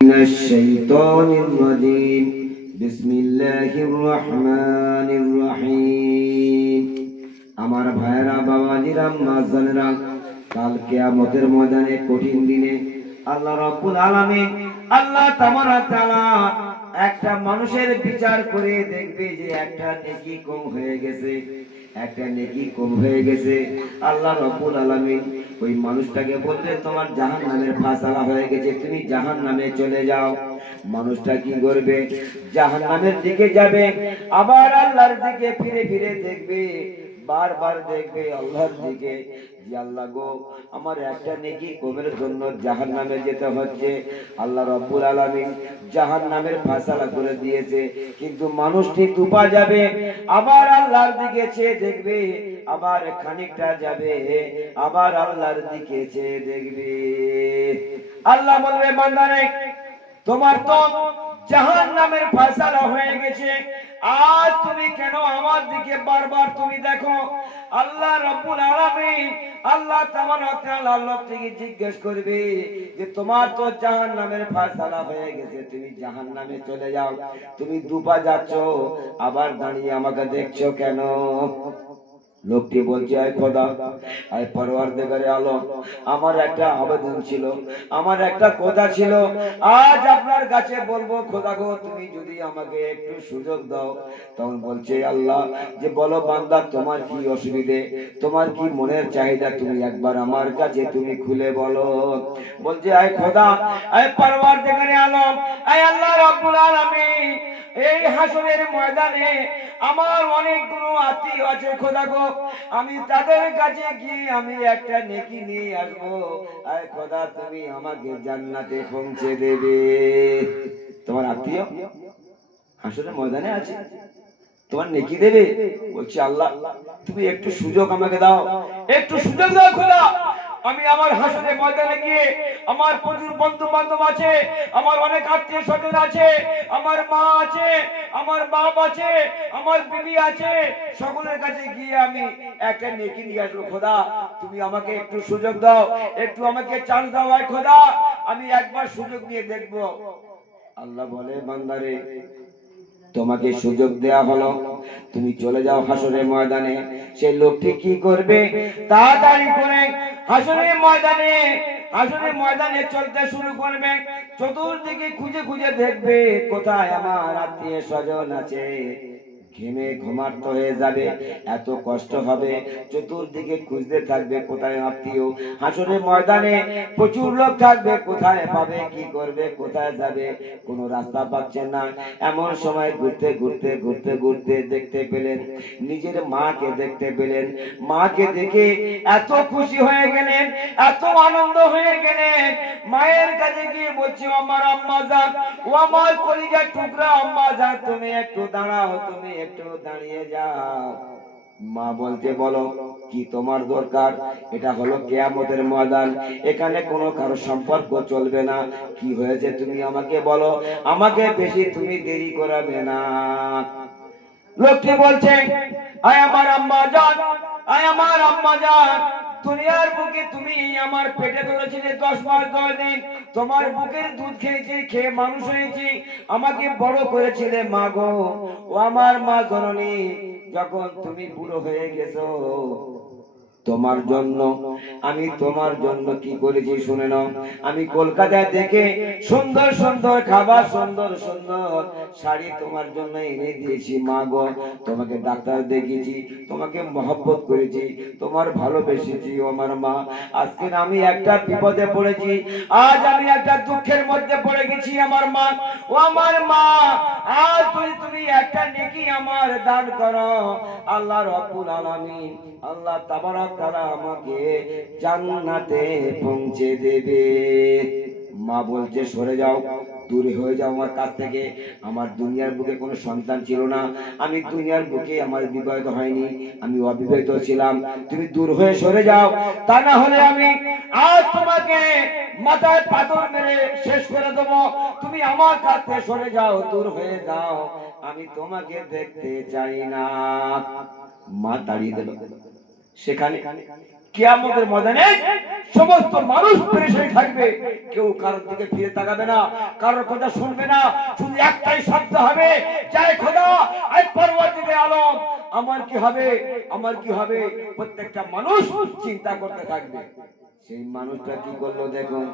من الشيطان الرجيم بسم الله الرحمن الرحيم আমার ভাইরা বাবাজিরা মাঝানেরা কাল কিয়ামতের ময়দানে কঠিন দিনে আল্লাহ রাব্বুল আলামিন আল্লাহ তাবারক তাআলা একটা মানুষের বিচার করে দেখবে যে একটা নেকি কম হয়ে গেছে, একটা নেকি কম হয়ে গেছে। আল্লাহ রাব্বুল আলামিন ওই মানুষটাকে বলবে তোমার জাহান্নামের ফায়সালা হয়ে গেছে, তুমি জাহান্নামে চলে যাও। মানুষটা কি করবে? জাহান্নামের দিকে যাবে, আবার আল্লাহর দিকে ফিরে ফিরে দেখবে, বারবার দেখবে আল্লাহর দিকে যে আল্লাহ গো আমার একটা নেকি কমের জন্য জাহান্নামে যেতে হচ্ছে। আল্লাহ রাব্বুল আলামিন জাহান্নামের ফায়সালা করে দিয়েছে, কিন্তু মানুষটি দুপা যাবে, আবার আল্লাহর দিকে চেয়ে দেখবে, আবার খানিকটা যাবে, আবার আল্লাহর দিকে চেয়ে দেখবে। আল্লাহ বলবে বান্দারে তোমার তো জাহান্নামের ফায়সালা হয়ে গেছে, আজ তুমি কেন আমার দিকে বারবার তুমি দেখো? আল্লাহ রাব্বুল আলামিন আল্লাহ তাবারক তাআলা লোকটিকে জিজ্ঞেস করবে যে তোমার তো জাহান্নামের ফায়সালা হয়ে গেছে, তুমি জাহান্নামে চলে যাও, তুমি দুপা যাচ্ছ, আবার দাঁড়িয়ে আমাকে দেখছো কেন? লোকটি বলছে আয় খোদা, আয় পরওয়ারদিগারে আলম, আমার একটা আবেদন ছিল, আমার একটা কথা ছিল, আজ আপনার কাছে বলবো খোদা গো তুমি যদি আমাকে একটু সুযোগ দাও। তখন বলছে আল্লাহ যে বলো বান্দা তোমার কি অসুবিধে, তোমার কি মনের চাহিদা, তুমি একবার আমার কাছে তুমি খুলে বলো। বলছে আয় খোদা, আয় পরওয়ারদিগারে আলম, আয় আল্লাহ রাব্বুল আলামিন, এই হাসরের ময়দানে আমার অনেকগুলো আত্মীয় আছে খোদা গো, আমি তাদের কাছে গিয়ে আমি একটা নেকি নিয়ে আসবো, আয় খোদা তুমি আমাকে জান্নাতে পৌঁছে দেবে। তোমার আত্মীয় হাসরের ময়দানে আছে, তোমার নেকি দেবে। বলছি আল্লাহ তুমি একটু সুযোগ আমাকে দাও, একটু সুযোগ দাও খোদা, আমি আমার হাসরের ময়দানে গিয়ে আমার প্রচুর বন্ধু বান্ধব আছে, আমার অনেক আত্মীয় স্বজন আছে, আমার মা আছে, আমার বাপ আছে, আমার বিবি আছে, সকলের কাছে গিয়ে আমি একটা নেকি নিয়ে আসবো। খোদা তুমি আমাকে একটু সুযোগ দাও, একটু আমাকে চান্স দাও আয় খোদা, আমি একবার সুযোগ নিয়ে দেখবো। আল্লাহ বলে বান্দারে তোমাকে সুযোগ দেয়া হলো, তুমি চলে যাও হাসরের ময়দানে। সেই লোকটি কি করবে? তাড়াতাড়ি করে হাসরের ময়দানে চলতে শুরু করবে, চতুর্দিকে খুঁজে খুঁজে দেখবে কোথায় আমার আত্মীয় স্বজন আছে। ঘেমে ঘুমার্ত হয়ে যাবে, এত কষ্ট হবে, চতুর্দিকে খুঁজতে থাকবে কোথায় আত্মীয়। হাসরের ময়দানে প্রচুর লোক থাকবে, কোথায় পাবে, কি করবে, কোথায় যাবে, কোনো রাস্তা পাচ্ছেন না। এমন সময় ঘুরতে ঘুরতে ঘুরতে ঘুরতে দেখতে পেলেন, নিজের মাকে দেখতে পেলেন। মাকে দেখে এত খুশি হয়ে গেলেন, এত আনন্দ হয়ে গেলেন, মায়ের কাছে গিয়ে বলছে আমার আম্মা জান, ও আমার কলিজার টুকরা আম্মা জান, তুমি একটু দাঁড়াও, তুমি একটু দাঁড়িয়ে যাও। মা বলতে বলো কি তোমার দরকার? এটা হলো কিয়ামতের ময়দান, এখানে কোনো কারো সম্পর্ক চলবে না, কি হয়েছে তুমি আমাকে বলো, আমাকে বেশি তুমি দেরি করাবে না। লোকটি বলছে আয় আমার আম্মা জান, আয় আমার আম্মা জান, দুনিয়ার বুকে তুমি আমার পেটে ধরেছিলে 10 মাস 10 দিন, তোমার বুকের দুধ খেয়েছি, খেয়ে মানুষ হয়েছি, আমাকে বড় করেছিলে মা গো। ও আমার মা জননী, যখন তুমি বুড়ো হয়ে গেছো, তোমার জন্য আমি তোমার জন্য কি করেছি শুনে নাও। আমি কলকাতা থেকে সুন্দর সুন্দর খাবার, সুন্দর সুন্দর শাড়ি তোমার জন্য এনে দিয়েছি মা গো। তোমাকে ডাক্তার দেখিয়েছি, তোমাকে মহব্বত করেছি, তোমার ভালোবেসেছি ও আমার মা। আজকে আমি একটা বিপদে পড়েছি, আজ আমি একটা দুঃখের মধ্যে পড়ে গেছি আমার মা। ও আমার মা, আজ তুমি একটা নেকি আমার দান করো, আল্লাহ রাব্বুল আলামিন আল্লাহ তাবারক তাআলা আমাকে জান্নাতে পৌঁছে দেবে। মা বলছে সরে যাও, দূরে হয়ে যাও আমার কাছ থেকে। আমার দুনিয়ার বুকে কোনো সন্তান ছিল না, আমি দুনিয়ার বুকে আমার বিবাহিত হয়নি, আমি অবিবাহিত ছিলাম, তুমি দূর হয়ে সরে যাও, তা না হলে আমি আজ তোমাকে মাথায় পাথর মেরে শেষ করে দেবো। তুমি আমার কাছ থেকে সরে যাও, দূর হয়ে যাও, আমি তোমাকে দেখতে চাই না। মা তাড়িয়ে দিল। সেখানে কিয়ামতের ময়দানে সমস্ত মানুষ পেরেশানি থাকবে, কেউ কারোর দিকে ফিরে তাকাবে না, কারোর কথা শুনবে না, শুধু একটাই শব্দ হবে, জয় খোদা আই পরওয়ারদিগার আলম, আমার কি হবে, আমার কি হবে। প্রত্যেকটা মানুষ চিন্তা করতে থাকবে। সেই মানুষটা কি করলো দেখুন,